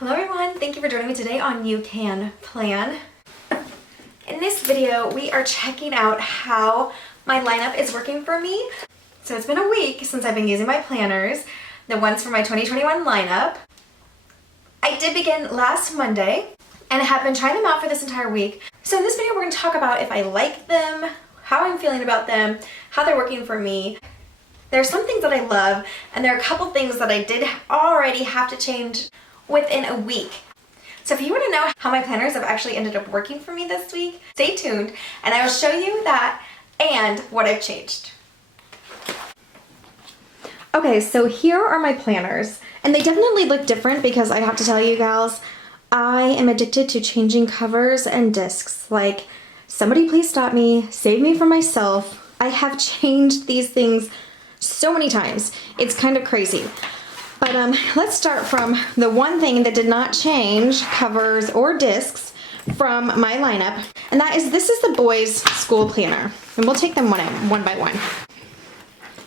Hello everyone, thank you for joining me today on You Can Plan. In this video, we are checking out how my lineup is working for me. So it's been a week since I've been using my planners, the ones for my 2021 lineup. I did begin last Monday and I have been trying them out for this entire week. So in this video, we're going to talk about if I like them, how I'm feeling about them, how they're working for me. There's some things that I love, and there are a couple things that I did already have to change within a week. So if you want to know how my planners have actually ended up working for me this week, stay tuned and I will show you that and what I've changed. Okay, so here are my planners, and they definitely look different because I have to tell you gals, I am addicted to changing covers and discs. Like, somebody please stop me, save me from myself. I have changed these things so many times. It's kind of crazy. But let's start from the one thing that did not change covers or discs from my lineup, and that is this is the boys' school planner, and we'll take them one by one.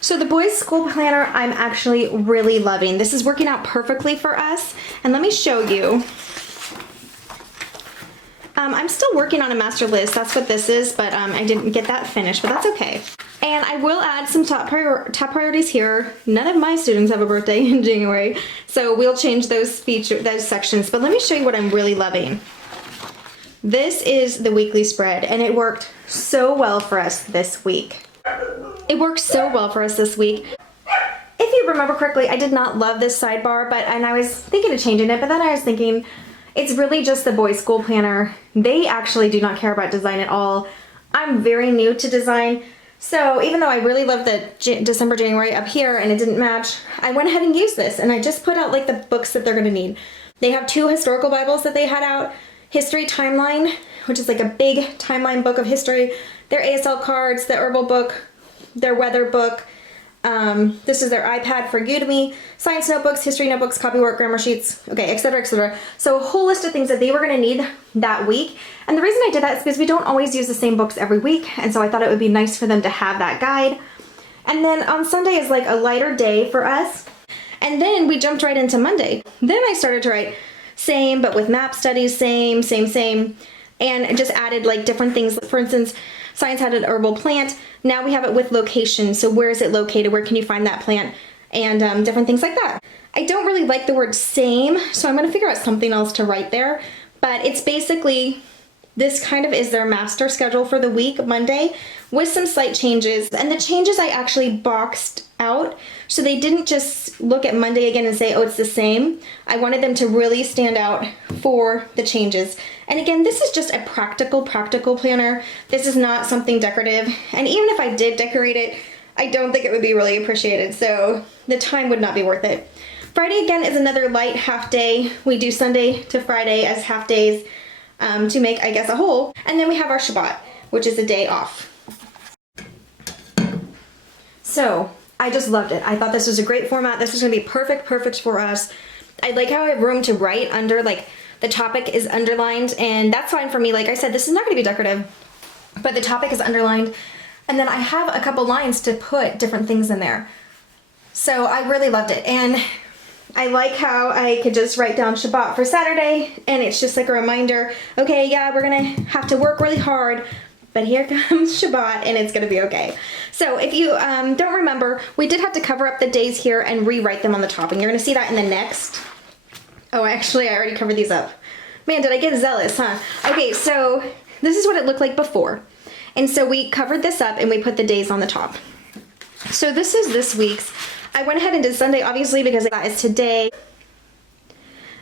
So the boys' school planner I'm actually really loving. This is working out perfectly for us, and let me show you. I'm still working on a master list, that's what this is, but I didn't get that finished, but that's okay. And I will add some top priorities here. None of my students have a birthday in January, so we'll change those sections, but let me show you what I'm really loving. This is the weekly spread, and it worked so well for us this week. It worked so well for us this week. If you remember correctly, I did not love this sidebar, and I was thinking of changing it, but then I was thinking, it's really just the boys' school planner. They actually do not care about design at all. I'm very new to design, so even though I really love the December, January up here and it didn't match, I went ahead and used this, and I just put out like the books that they're gonna need. They have 2 historical Bibles that they had out, History Timeline, which is like a big timeline book of history, their ASL cards, the herbal book, their weather book. This is their iPad for Udemy, science notebooks, history notebooks, copywork, grammar sheets, okay, etc., etc. So a whole list of things that they were going to need that week. And the reason I did that is because we don't always use the same books every week, and so I thought it would be nice for them to have that guide. And then on Sunday is like a lighter day for us. And then we jumped right into Monday. Then I started to write same, but with map studies, same, and just added like different things. For instance, science had an herbal plant. Now we have it with location. So where is it located? Where can you find that plant? And different things like that. I don't really like the word same, so I'm going to figure out something else to write there. But it's basically, this kind of is their master schedule for the week, Monday, with some slight changes. And the changes I actually boxed out, so they didn't just look at Monday again and say, oh, it's the same. I wanted them to really stand out for the changes. And again, this is just a practical planner. This is not something decorative. And even if I did decorate it, I don't think it would be really appreciated. So the time would not be worth it. Friday again is another light half day. We do Sunday to Friday as half days to make, I guess, a whole. And then we have our Shabbat, which is a day off. So I just loved it. I thought this was a great format. This was gonna be perfect for us. I like how I have room to write under, like the topic is underlined, and that's fine for me. Like I said, this is not gonna be decorative, but the topic is underlined. And then I have a couple lines to put different things in there. So I really loved it. And I like how I could just write down Shabbat for Saturday, and it's just like a reminder, okay, yeah, we're gonna have to work really hard, but here comes Shabbat and it's gonna be okay. So if you don't remember, we did have to cover up the days here and rewrite them on the top, and you're gonna see that in the next. Oh, actually, I already covered these up. Man, did I get zealous, huh? Okay, so this is what it looked like before. And so we covered this up and we put the days on the top. So this is this week's. I went ahead and did Sunday, obviously, because that is today.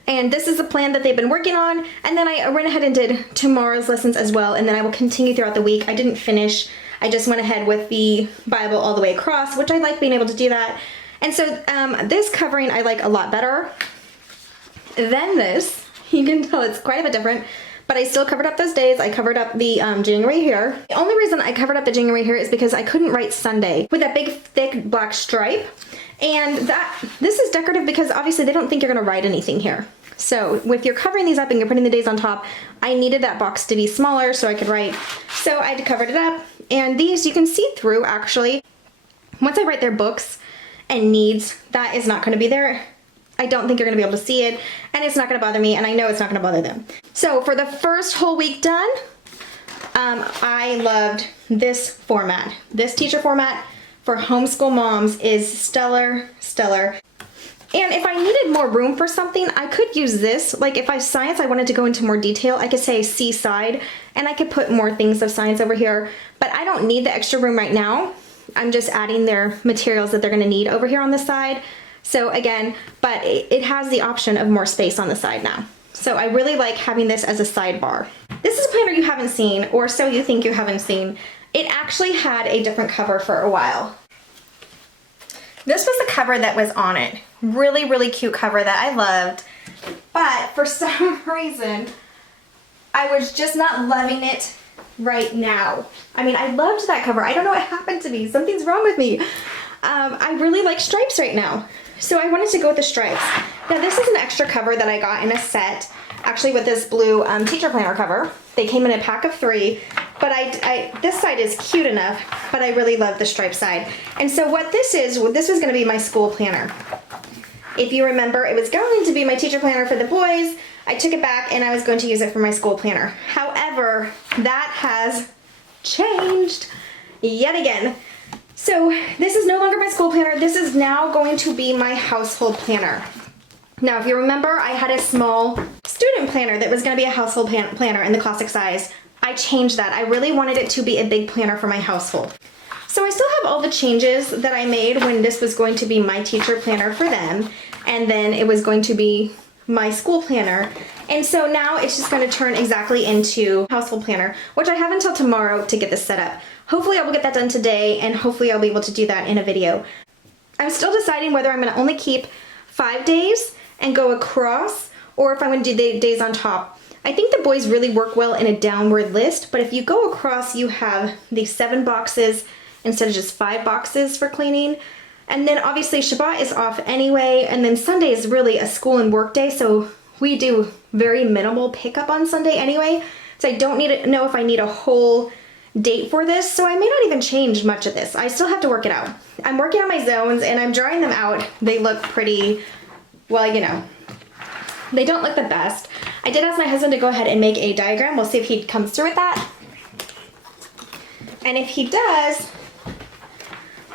And this is the plan that they've been working on. And then I went ahead and did tomorrow's lessons as well. And then I will continue throughout the week. I didn't finish. I just went ahead with the Bible all the way across, which I like being able to do that. And so this covering I like a lot better than this. You can tell it's quite a bit different. But I still covered up those days. I covered up the January here. The only reason I covered up the January here is because I couldn't write Sunday with that big, thick black stripe. And this is decorative because obviously they don't think you're gonna write anything here. So if you're covering these up and you're putting the days on top, I needed that box to be smaller so I could write. So I covered it up. And these you can see through actually. Once I write their books and needs, that is not gonna be there. I don't think you're gonna be able to see it, and it's not gonna bother me, and I know it's not gonna bother them. So for the first whole week done, I loved this format. This teacher format for homeschool moms is stellar, stellar. And if I needed more room for something, I could use this. Like if science, I wanted to go into more detail, I could say seaside, and I could put more things of science over here, but I don't need the extra room right now. I'm just adding their materials that they're gonna need over here on the side. So again, but it has the option of more space on the side now. So I really like having this as a sidebar. This is a planner you haven't seen, or so you think you haven't seen. It actually had a different cover for a while. This was the cover that was on it. Really, really cute cover that I loved. But for some reason, I was just not loving it right now. I mean, I loved that cover. I don't know what happened to me. Something's wrong with me. I really like stripes right now. So I wanted to go with the stripes. Now this is an extra cover that I got in a set, actually with this blue teacher planner cover. They came in a pack of 3, but this side is cute enough, but I really love the striped side. And so what this was gonna be my school planner. If you remember, it was going to be my teacher planner for the boys. I took it back and I was going to use it for my school planner. However, that has changed yet again. So this is no longer my school planner. This is now going to be my household planner. Now, if you remember, I had a small student planner that was going to be a household planner in the classic size. I changed that. I really wanted it to be a big planner for my household. So I still have all the changes that I made when this was going to be my teacher planner for them, and then it was going to be my school planner. And so now it's just going to turn exactly into household planner, which I have until tomorrow to get this set up. Hopefully I will get that done today, and hopefully I'll be able to do that in a video. I'm still deciding whether I'm going to only keep 5 days and go across, or if I'm going to do the days on top. I think the boys really work well in a downward list, but if you go across, you have these 7 boxes instead of just 5 boxes for cleaning. And then obviously Shabbat is off anyway, and then Sunday is really a school and work day, so we do very minimal pickup on Sunday anyway, so I don't need to know if I need a whole date for this, so I may not even change much of this. I still have to work it out. I'm working on my zones and I'm drawing them out. They look pretty, well, you know, they don't look the best. I did ask my husband to go ahead and make a diagram. We'll see if he comes through with that. And if he does,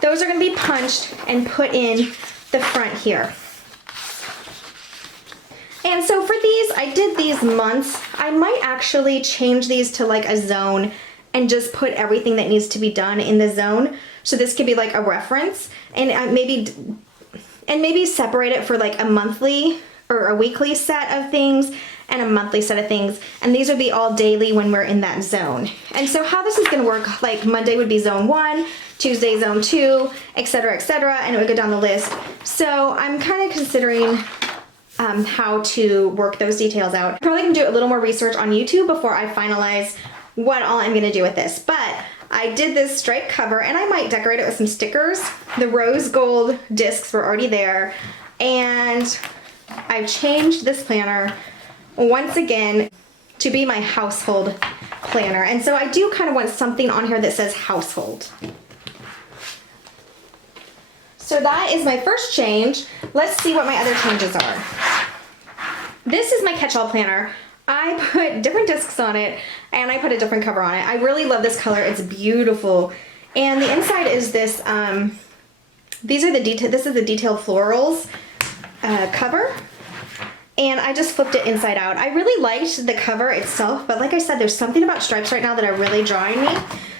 those are going to be punched and put in the front here. And so for these, I did these months. I might actually change these to like a zone and just put everything that needs to be done in the zone. So this could be like a reference, and maybe separate it for like a monthly or a weekly set of things and a monthly set of things. And these would be all daily when we're in that zone. And so how this is gonna work, like Monday would be zone 1, Tuesday zone 2, etc., and it would go down the list. So I'm kind of considering how to work those details out. I'm probably gonna do a little more research on YouTube before I finalize what all I'm gonna do with this. But I did this stripe cover, and I might decorate it with some stickers. The rose gold discs were already there, and I've changed this planner once again to be my household planner. And so I do kind of want something on here that says household. So that is my first change. Let's see what my other changes are. This is my catch-all planner. I put different discs on it, and I put a different cover on it. I really love this color. It's beautiful. And the inside is this, this is the detailed florals cover. And I just flipped it inside out. I really liked the cover itself, but like I said, there's something about stripes right now that are really drawing me.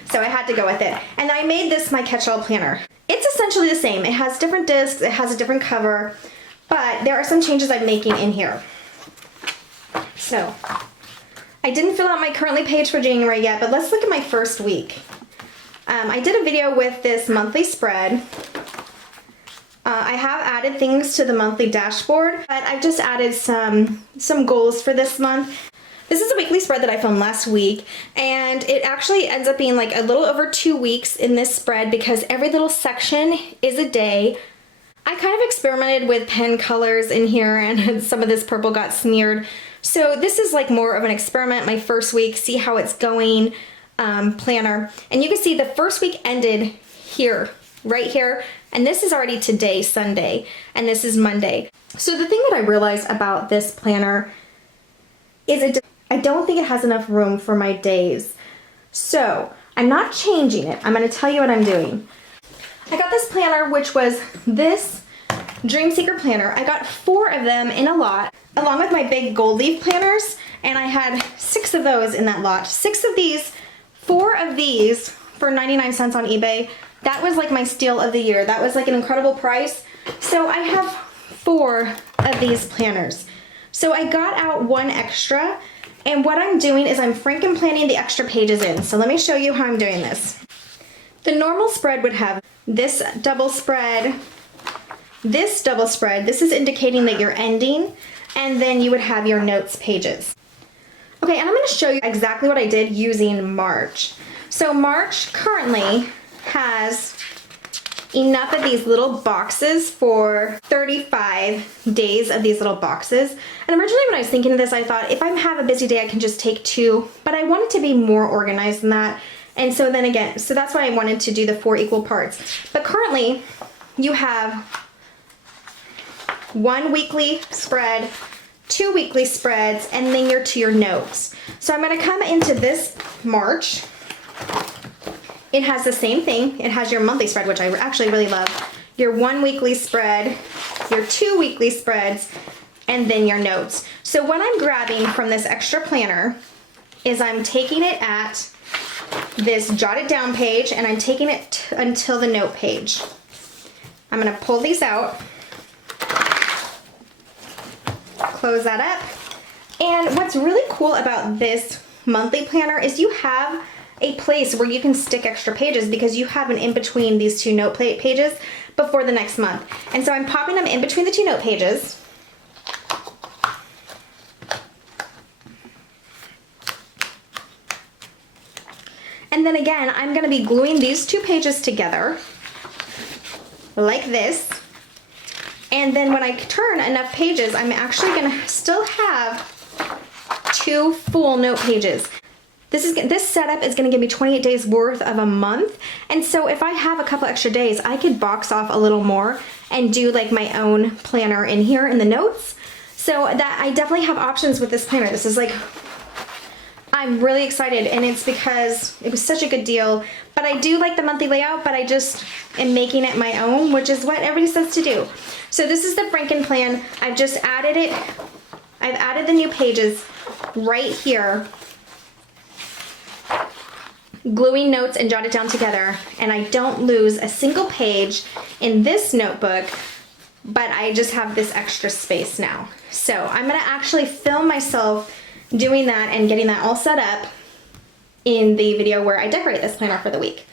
So I had to go with it. And I made this my catch-all planner. It's essentially the same. It has different discs, it has a different cover, but there are some changes I'm making in here. So, I didn't fill out my currently page for January yet, but let's look at my first week. I did a video with this monthly spread. I have added things to the monthly dashboard, but I've just added some goals for this month. This is a weekly spread that I filmed last week, and it actually ends up being like a little over 2 weeks in this spread because every little section is a day. I kind of experimented with pen colors in here, and some of this purple got smeared. So this is like more of an experiment, my first week, see how it's going planner. And you can see the first week ended here right here. And this is already today, Sunday, and this is Monday. So the thing that I realized about this planner is I don't think it has enough room for my days. So I'm not changing it. I'm going to tell you what I'm doing. I got this planner, which was this Dream Seeker planner. I got 4 of them in a lot, along with my big gold leaf planners, and I had 6 of those in that lot. 6 of these, 4 of these for 99 cents on eBay. That was like my steal of the year. That was like an incredible price. So I have 4 of these planners. So I got out 1 extra, and what I'm doing is I'm franken planning the extra pages in. So let me show you how I'm doing this. The normal spread would have this double spread, this double spread. This is indicating that you're ending, and then you would have your notes pages. Okay, and I'm going to show you exactly what I did using March. So March currently has enough of these little boxes for 35 days of these little boxes. And originally when I was thinking of this, I thought if I have a busy day, I can just take 2, but I wanted to be more organized than that. And so then again, so that's why I wanted to do the 4 equal parts. But currently you have 1 weekly spread, 2 weekly spreads, and then you're to your notes. So I'm going to come into this March. It has the same thing. It has your monthly spread, which I actually really love. Your 1 weekly spread, your 2 weekly spreads, and then your notes. So what I'm grabbing from this extra planner is I'm taking it at this jotted down page, and I'm taking it until the note page. I'm going to pull these out, close that up. And what's really cool about this monthly planner is you have a place where you can stick extra pages because you have an in between these 2 note pages before the next month. And so I'm popping them in between the 2 note pages. And then again, I'm going to be gluing these 2 pages together like this. And then when I turn enough pages, I'm actually going to still have 2 full note pages. This setup is going to give me 28 days worth of a month. And so if I have a couple extra days, I could box off a little more and do like my own planner in here in the notes. So that I definitely have options with this planner. This is like, I'm really excited, and it's because it was such a good deal. But I do like the monthly layout, but I just am making it my own, which is what everybody says to do. So this is the Franken plan. I've just added it. I've added the new pages right here, gluing notes and jot it down together, and I don't lose a single page in this notebook, but I just have this extra space now. So I'm going to actually film myself doing that and getting that all set up in the video where I decorate this planner for the week.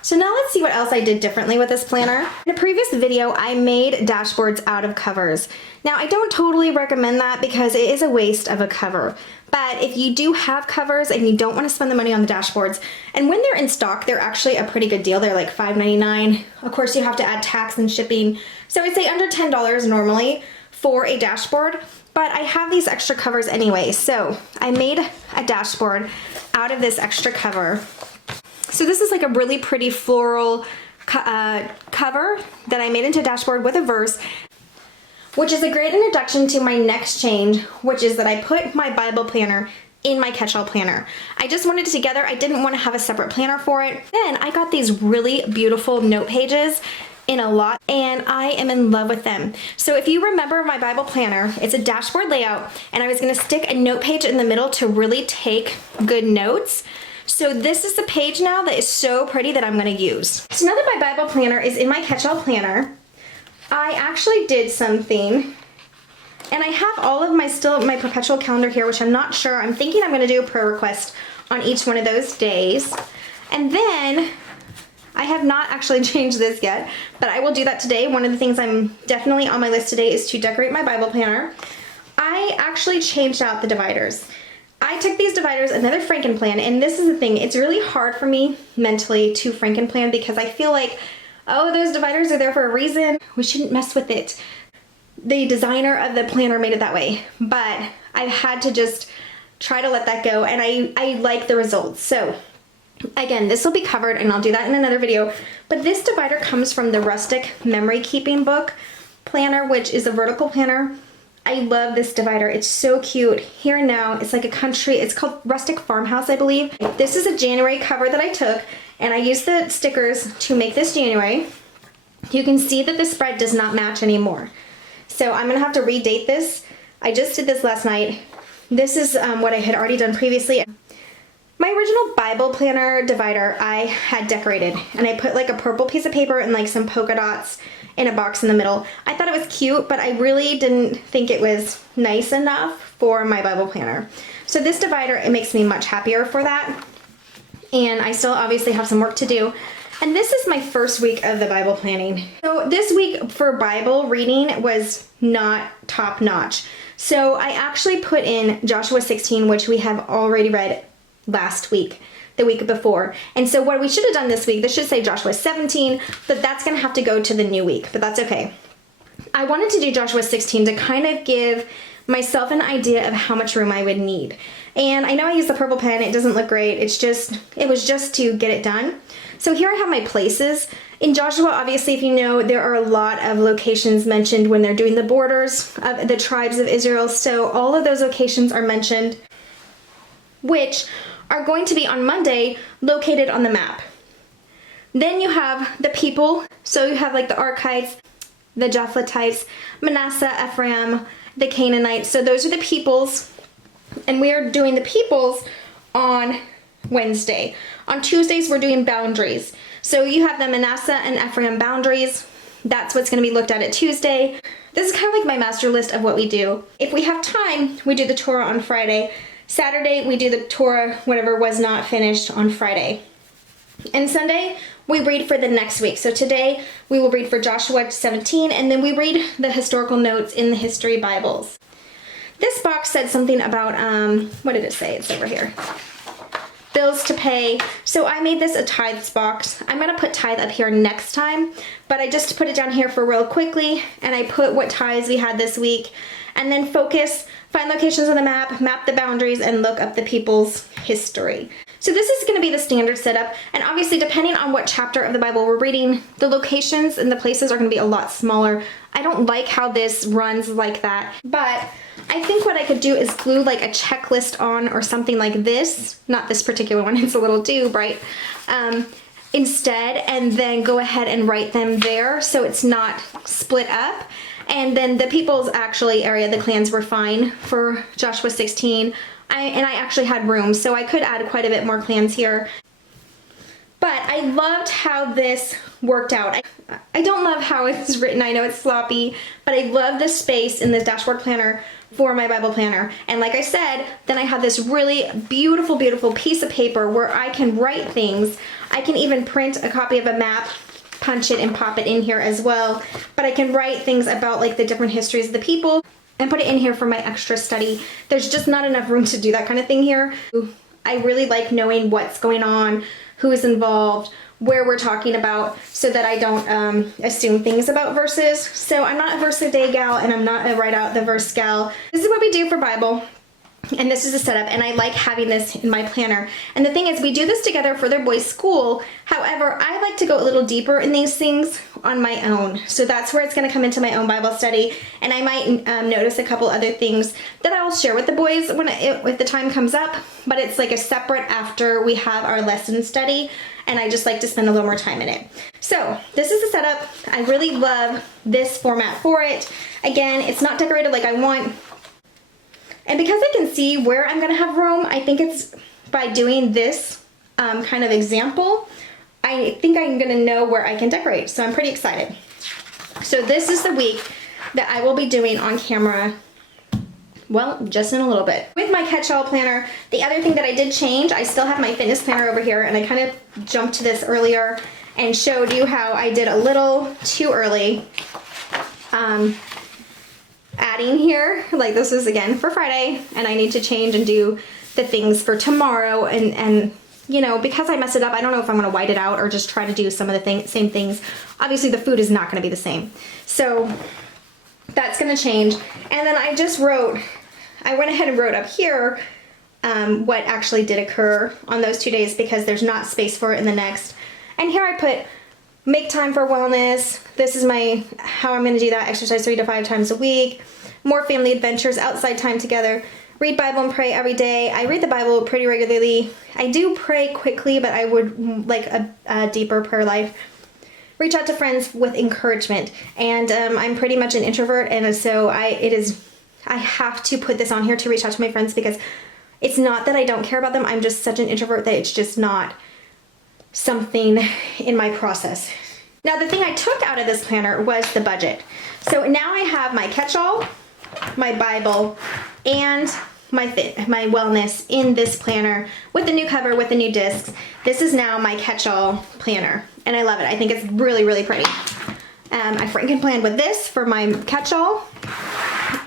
So now let's see what else I did differently with this planner. In a previous video, I made dashboards out of covers. Now I don't totally recommend that because it is a waste of a cover. But if you do have covers and you don't want to spend the money on the dashboards, and when they're in stock, they're actually a pretty good deal. They're like $5.99. Of course, you have to add tax and shipping. So I'd say under $10 normally for a dashboard. But I have these extra covers anyway. So I made a dashboard out of this extra cover. So this is like a really pretty floral cover that I made into a dashboard with a verse, which is a great introduction to my next change, which is that I put my Bible planner in my catch-all planner. I just wanted it together. I didn't want to have a separate planner for it. Then I got these really beautiful note pages in a lot, and I am in love with them. So if you remember my Bible planner, it's a dashboard layout, and I was going to stick a note page in the middle to really take good notes. So this is the page now that is so pretty that I'm going to use. So now that my Bible planner is in my catch-all planner, I actually did something, and I have all of my perpetual calendar here, which I'm not sure. I'm thinking I'm going to do a prayer request on each one of those days. And then I have not actually changed this yet, but I will do that today. One of the things I'm definitely on my list today is to decorate my Bible planner. I actually changed out the dividers. I took these dividers, another Franken plan, and this is the thing. It's really hard for me mentally to Franken plan because I feel like, oh, those dividers are there for a reason. We shouldn't mess with it. The designer of the planner made it that way, but I've had to just try to let that go, and I like the results. So Again, this will be covered and I'll do that in another video, but this divider comes from the Rustic Memory Keeping Book planner, which is a vertical planner. I love this divider. It's so cute. Here and Now, it's like a country, it's called Rustic Farmhouse, I believe. This is a January cover that I took, and I used the stickers to make this January. You can see that the spread does not match anymore. So I'm gonna have to redate this. I just did this last night. This is what I had already done previously. My original Bible planner divider I had decorated, and I put like a purple piece of paper and like some polka dots in a box in the middle. I thought it was cute, but I really didn't think it was nice enough for my Bible planner. So this divider, it makes me much happier for that. And I still obviously have some work to do. And this is my first week of the Bible planning. So this week for Bible reading was not top notch. So I actually put in Joshua 16, which we have already read last week, the week before. And so what we should have done this week, this should say Joshua 17, but that's gonna have to go to the new week, but that's okay. I wanted to do Joshua 16 to kind of give myself an idea of how much room I would need. And I know I used the purple pen, it doesn't look great, it was just to get it done. So here I have my places. In Joshua, obviously, if you know, there are a lot of locations mentioned when they're doing the borders of the tribes of Israel. So all of those locations are mentioned, which are going to be on Monday located on the map. Then you have the people. So you have like the Archites, the Japhletites, Manasseh, Ephraim, the Canaanites. So those are the peoples. And we are doing the peoples on Wednesday. On Tuesdays, we're doing boundaries. So you have the Manasseh and Ephraim boundaries. That's what's going to be looked at Tuesday. This is kind of like my master list of what we do. If we have time, we do the Torah on Friday. Saturday, we do the Torah, whatever was not finished, on Friday. And Sunday, we read for the next week. So today, we will read for Joshua 17, and then we read the historical notes in the history Bibles. This box said something about, what did it say? It's over here. Bills to pay. So I made this a tithes box. I'm gonna put tithe up here next time, but I just put it down here for real quickly, and I put what tithes we had this week, and then focus, find locations on the map the boundaries, and look up the people's history. So this is gonna be the standard setup, and obviously depending on what chapter of the Bible we're reading, the locations and the places are gonna be a lot smaller. I don't like how this runs like that, but I think what I could do is glue like a checklist on or something like this, not this particular one, it's a little too bright, instead, and then go ahead and write them there so it's not split up. And then the people's actually area, the clans were fine for Joshua 16. I actually had room, so I could add quite a bit more clans here. But I loved how this worked out. I don't love how it's written, I know it's sloppy, but I love the space in the dashboard planner for my Bible planner. And like I said, then I have this really beautiful, beautiful piece of paper where I can write things. I can even print a copy of a map, punch it and pop it in here as well. But I can write things about like the different histories of the people and put it in here for my extra study. There's just not enough room to do that kind of thing here. I really like knowing what's going on, who is involved, where we're talking about, so that I don't assume things about verses. So I'm not a verse a day gal, and I'm not a write out the verse gal. This is what we do for Bible, and this is the setup, and I like having this in my planner. And the thing is, we do this together for their boys' school. However, I like to go a little deeper in these things on my own. So that's where it's gonna come into my own Bible study, and I might notice a couple other things that I'll share with the boys if the time comes up, but it's like a separate after we have our lesson study, and I just like to spend a little more time in it. So this is the setup. I really love this format for it. Again, it's not decorated like I want. And because I can see where I'm gonna have room, I think it's by doing this kind of example, I think I'm gonna know where I can decorate. So I'm pretty excited. So this is the week that I will be doing on camera, well, just in a little bit. With my catch-all planner, the other thing that I did change, I still have my fitness planner over here, and I kind of jumped to this earlier and showed you how I did a little too early. Adding here, like this is again for Friday, and I need to change and do the things for tomorrow, and you know, because I messed it up, I don't know if I'm gonna white it out or just try to do some of the same things. Obviously the food is not gonna be the same, so that's gonna change. And then I went ahead and wrote up here what actually did occur on those 2 days because there's not space for it in the next. And here I put make time for wellness. This is my how I'm going to do that. Exercise 3 to 5 times a week. More family adventures, outside time together. Read Bible and pray every day. I read the Bible pretty regularly. I do pray quickly, but I would like a deeper prayer life. Reach out to friends with encouragement. And I'm pretty much an introvert, and so I have to put this on here to reach out to my friends because it's not that I don't care about them. I'm just such an introvert that it's just not something in my process. Now, the thing I took out of this planner was the budget. So now I have my catch-all, my Bible, and my wellness in this planner with the new cover, with the new discs. This is now my catch-all planner, and I love it. I think it's really, really pretty. I freaking planned with this for my catch-all,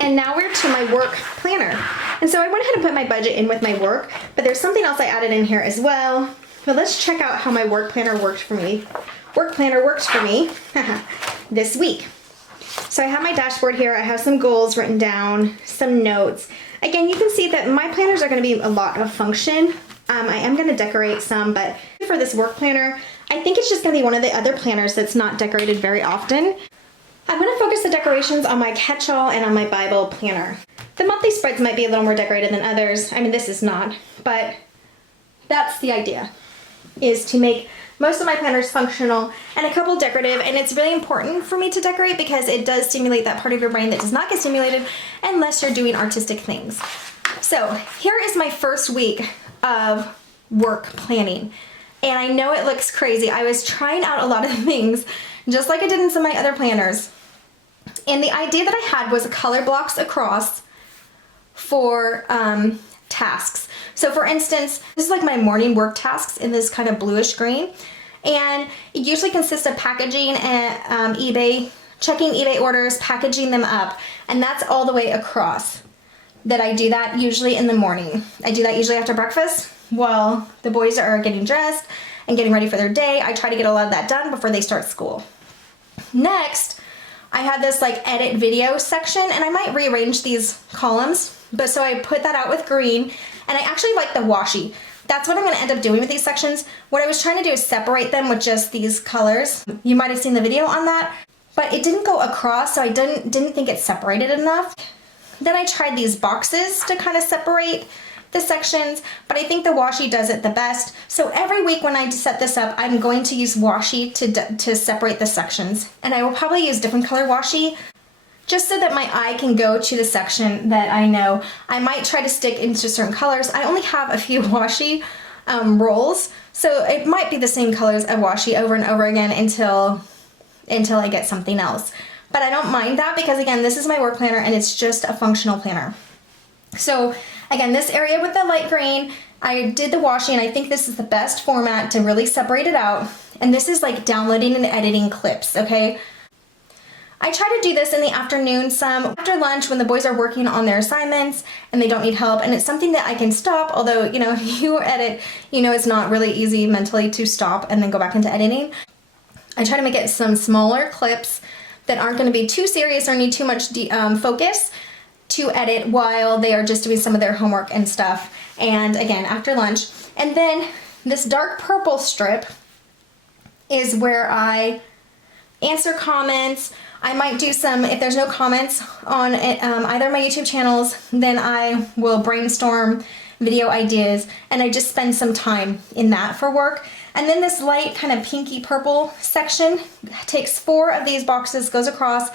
and now we're to my work planner. And so I went ahead and put my budget in with my work, but there's something else I added in here as well. But let's check out how my work planner worked for me. Work planner works for me this week. So I have my dashboard here. I have some goals written down, some notes. Again, you can see that my planners are going to be a lot of function. I am going to decorate some, but for this work planner, I think it's just going to be one of the other planners that's not decorated very often. I'm going to focus the decorations on my catch-all and on my Bible planner. The monthly spreads might be a little more decorated than others. I mean, this is not, but that's the idea, is to make most of my planners functional and a couple decorative. And it's really important for me to decorate because it does stimulate that part of your brain that does not get stimulated unless you're doing artistic things. So here is my first week of work planning. And I know it looks crazy. I was trying out a lot of things, just like I did in some of my other planners. And the idea that I had was color blocks across for tasks. So for instance, this is like my morning work tasks in this kind of bluish green. And it usually consists of packaging and eBay, checking eBay orders, packaging them up. And that's all the way across that I do that usually in the morning. I do that usually after breakfast while the boys are getting dressed and getting ready for their day. I try to get a lot of that done before they start school. Next, I have this like edit video section, and I might rearrange these columns, but so I put that out with green, and I actually like the washi. That's what I'm gonna end up doing with these sections. What I was trying to do is separate them with just these colors. You might have seen the video on that, but it didn't go across, so I didn't think it separated enough. Then I tried these boxes to kind of separate the sections, but I think the washi does it the best. So every week when I set this up, I'm going to use washi to separate the sections. And I will probably use different color washi just so that my eye can go to the section that I know. I might try to stick into certain colors. I only have a few washi rolls, so it might be the same colors of washi over and over again until I get something else. But I don't mind that because again, this is my work planner and it's just a functional planner. So again, this area with the light green, I did the washi, and I think this is the best format to really separate it out. And this is like downloading and editing clips, okay? I try to do this in the afternoon, some after lunch when the boys are working on their assignments and they don't need help, and it's something that I can stop, although, you know, you edit, you know, it's not really easy mentally to stop and then go back into editing. I try to make it some smaller clips that aren't going to be too serious or need too much focus to edit while they are just doing some of their homework and stuff, and again after lunch. And then this dark purple strip is where I answer comments. I might do some, if there's no comments on either of my YouTube channels, then I will brainstorm video ideas, and I just spend some time in that for work. And then this light kind of pinky purple section takes 4 of these boxes, goes across,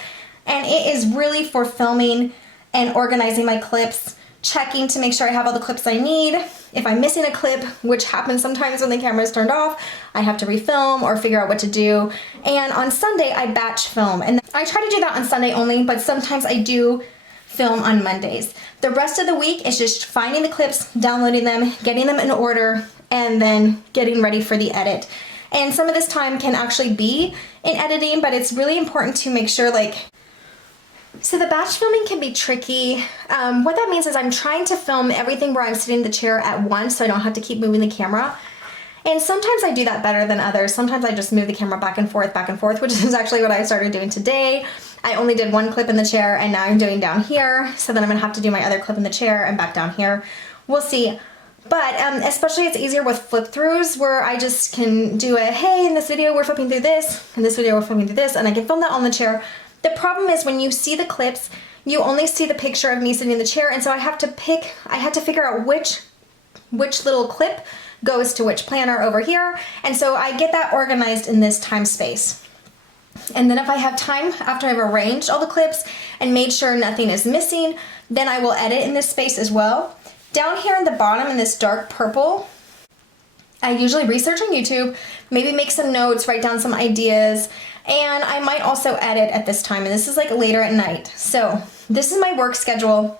and it is really for filming and organizing my clips, checking to make sure I have all the clips I need. If I'm missing a clip, which happens sometimes when the camera is turned off, I have to refilm or figure out what to do. And on Sunday, I batch film. And I try to do that on Sunday only, but sometimes I do film on Mondays. The rest of the week is just finding the clips, downloading them, getting them in order, and then getting ready for the edit. And some of this time can actually be in editing, but it's really important to make sure, like, so the batch filming can be tricky. What that means is I'm trying to film everything where I'm sitting in the chair at once so I don't have to keep moving the camera. And sometimes I do that better than others. Sometimes I just move the camera back and forth, which is actually what I started doing today. I only did 1 clip in the chair, and now I'm doing down here, so then I'm gonna have to do my other clip in the chair and back down here. We'll see. But especially it's easier with flip throughs where I just can do a, hey, in this video we're flipping through this, in this video we're flipping through this, and I can film that on the chair. The problem is when you see the clips, you only see the picture of me sitting in the chair, and so I have to figure out which little clip goes to which planner over here, and so I get that organized in this time space. And then if I have time after I've arranged all the clips and made sure nothing is missing, then I will edit in this space as well. Down here in the bottom in this dark purple, I usually research on YouTube, maybe make some notes, write down some ideas, and I might also edit at this time, and this is like later at night. So this is my work schedule.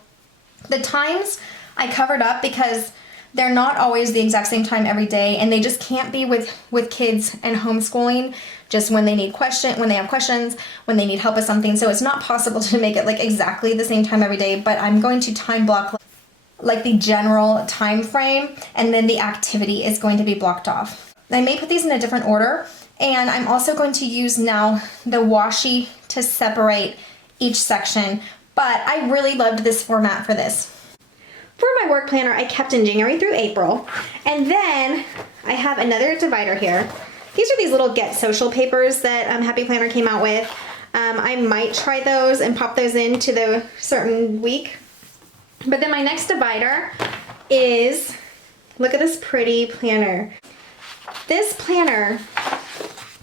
The times I covered up because they're not always the exact same time every day, and they just can't be with kids and homeschooling just when they need when they have questions, when they need help with something. So it's not possible to make it like exactly the same time every day, but I'm going to time block like the general time frame, and then the activity is going to be blocked off. I may put these in a different order, and I'm also going to use now the washi to separate each section, but I really loved this format for this. For my work planner, I kept in January through April, and then I have another divider here. These are these little Get Social papers that Happy Planner came out with. I might try those and pop those into the certain week. But then my next divider is, look at this pretty planner. This planner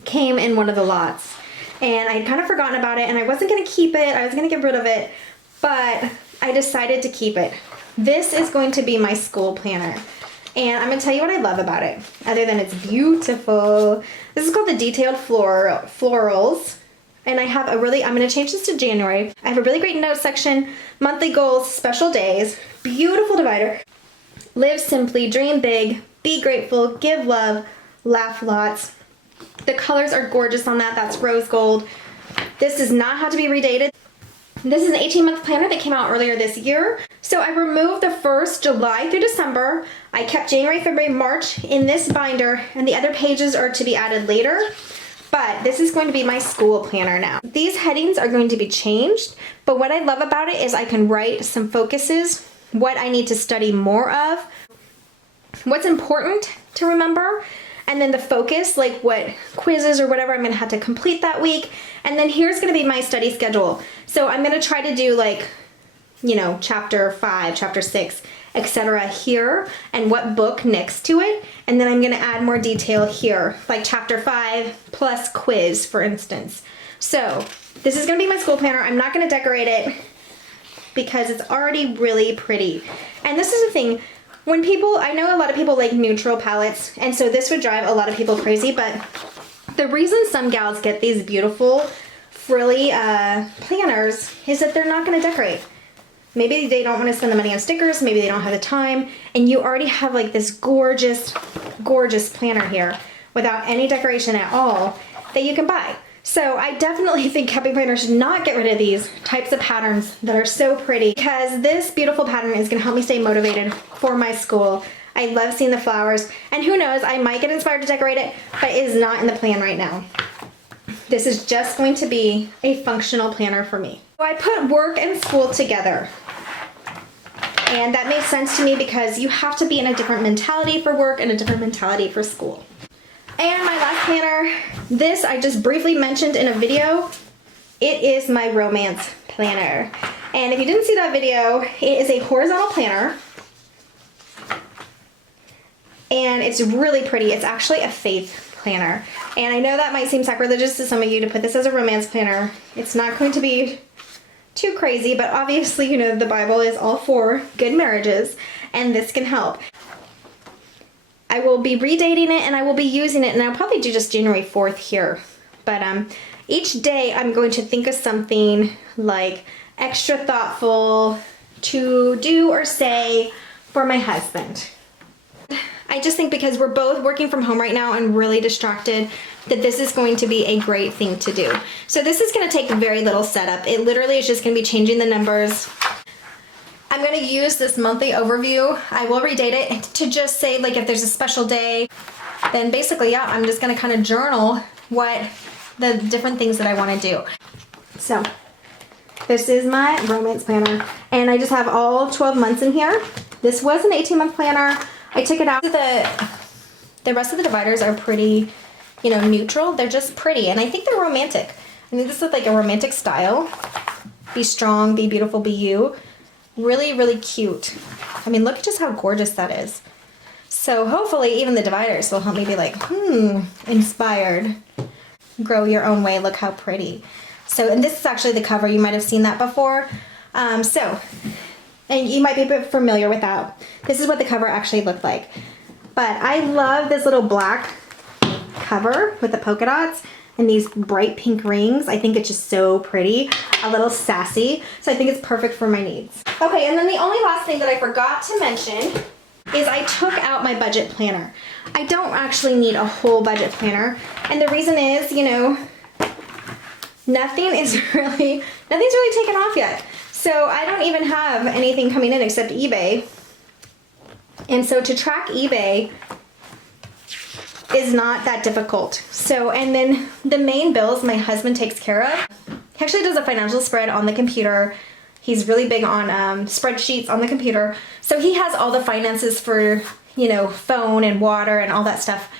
came in one of the lots, and I'd kind of forgotten about it, and I wasn't going to keep it. I was going to get rid of it, but I decided to keep it. This is going to be my school planner, and I'm going to tell you what I love about it, other than it's beautiful. This is called the Detailed Florals. And I have I'm going to change this to January. I have a really great notes section, monthly goals, special days, beautiful divider. Live simply, dream big, be grateful, give love, laugh lots. The colors are gorgeous on that. That's rose gold. This does not have to be redated. This is an 18-month planner that came out earlier this year. So I removed the first July through December. I kept January, February, March in this binder, and the other pages are to be added later. But this is going to be my school planner now. These headings are going to be changed, but what I love about it is I can write some focuses, what I need to study more of, what's important to remember, and then the focus, like what quizzes or whatever I'm gonna have to complete that week. And then here's gonna be my study schedule. So I'm gonna try to do like, you know, chapter 5, chapter 6, etc. here, and what book next to it, and then I'm going to add more detail here, like chapter 5 plus quiz, for instance. So this is going to be my school planner. I'm not going to decorate it because it's already really pretty. And this is the thing, when people, I know a lot of people like neutral palettes, and so this would drive a lot of people crazy, but the reason some gals get these beautiful frilly planners is that they're not going to decorate. Maybe they don't want to spend the money on stickers, maybe they don't have the time, and you already have like this gorgeous, gorgeous planner here without any decoration at all that you can buy. So I definitely think Happy Planner should not get rid of these types of patterns that are so pretty, because this beautiful pattern is going to help me stay motivated for my school. I love seeing the flowers, and who knows, I might get inspired to decorate it, but it is not in the plan right now. This is just going to be a functional planner for me. So I put work and school together. And that makes sense to me because you have to be in a different mentality for work and a different mentality for school. And my last planner, this I just briefly mentioned in a video. It is my romance planner. And if you didn't see that video, it is a horizontal planner. And it's really pretty. It's actually a faith planner. And I know that might seem sacrilegious to some of you to put this as a romance planner. It's not going to be too crazy, but obviously, you know, the Bible is all for good marriages, and this can help. I will be redating it, and I will be using it, and I'll probably do just January 4th here. But each day I'm going to think of something like extra thoughtful to do or say for my husband. I just think because we're both working from home right now and really distracted, that this is going to be a great thing to do. So this is going to take very little setup. It literally is just going to be changing the numbers. I'm going to use this monthly overview. I will redate it to just say, like, if there's a special day, then basically, yeah, I'm just going to kind of journal what the different things that I want to do. So this is my romance planner, and I just have all 12 months in here. This was an 18-month planner. I took it out. The rest of the dividers are pretty, you know, neutral. They're just pretty, and I think they're romantic. I think this is like a romantic style. Be strong, be beautiful, be you. Really, really cute. I mean, look at just how gorgeous that is. So hopefully even the dividers will help me be like, inspired. Grow your own way, look how pretty. So, and this is actually the cover. You might have seen that before. And you might be a bit familiar with that. This is what the cover actually looked like. But I love this little black cover with the polka dots and these bright pink rings. I think it's just so pretty, a little sassy. So I think it's perfect for my needs. Okay, and then the only last thing that I forgot to mention is I took out my budget planner. I don't actually need a whole budget planner. And the reason is, you know, nothing's really taken off yet. So I don't even have anything coming in except eBay. And so to track eBay is not that difficult. So, and then the main bills my husband takes care of. He actually does a financial spread on the computer. He's really big on spreadsheets on the computer. So he has all the finances for, you know, phone and water and all that stuff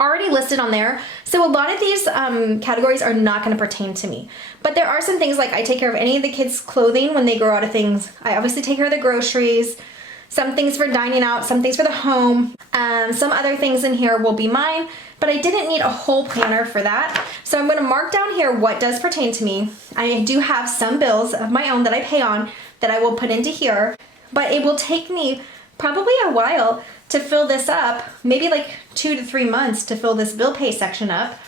already listed on there. So a lot of these categories are not going to pertain to me. But there are some things like I take care of any of the kids' clothing when they grow out of things. I obviously take care of the groceries, some things for dining out, some things for the home. Some other things in here will be mine, but I didn't need a whole planner for that. So I'm going to mark down here what does pertain to me. I do have some bills of my own that I pay on that I will put into here, but it will take me probably a while to fill this up, maybe like 2 to 3 months to fill this bill pay section up.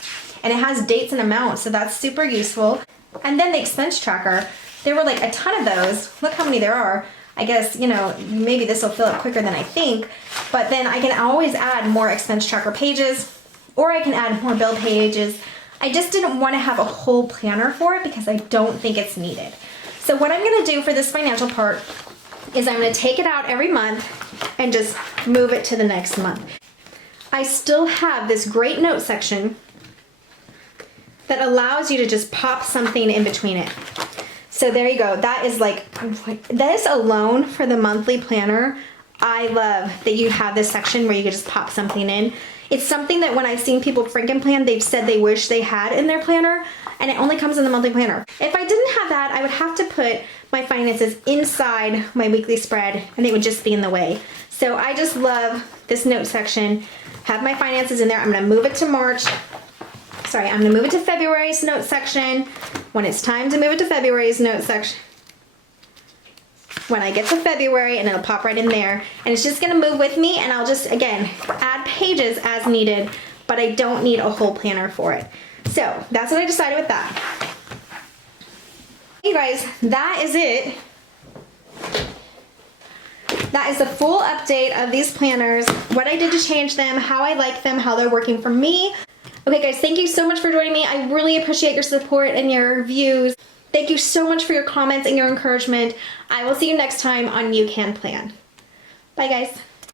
And it has dates and amounts, so that's super useful. And then the expense tracker, there were like a ton of those. Look how many there are. I guess, you know, maybe this will fill up quicker than I think, but then I can always add more expense tracker pages, or I can add more bill pages. I just didn't want to have a whole planner for it because I don't think it's needed. So what I'm going to do for this financial part is I'm going to take it out every month and just move it to the next month. I still have this great note section that allows you to just pop something in between it. So there you go. That is like, this alone for the monthly planner, I love that you have this section where you can just pop something in. It's something that when I've seen people Frankenplan, they've said they wish they had in their planner, and it only comes in the monthly planner. If I didn't have that, I would have to put my finances inside my weekly spread, and it would just be in the way. So I just love this note section, have my finances in there. I'm gonna move it to I'm gonna move it to February's note section. When it's time to move it to February's note section, when I get to February, and it'll pop right in there, and it's just gonna move with me, and I'll just, again, add pages as needed, but I don't need a whole planner for it. So that's what I decided with that. Hey guys, that is it. That is the full update of these planners, what I did to change them, how I like them, how they're working for me. Okay guys, thank you so much for joining me. I really appreciate your support and your views. Thank you so much for your comments and your encouragement. I will see you next time on You Can Plan. Bye guys.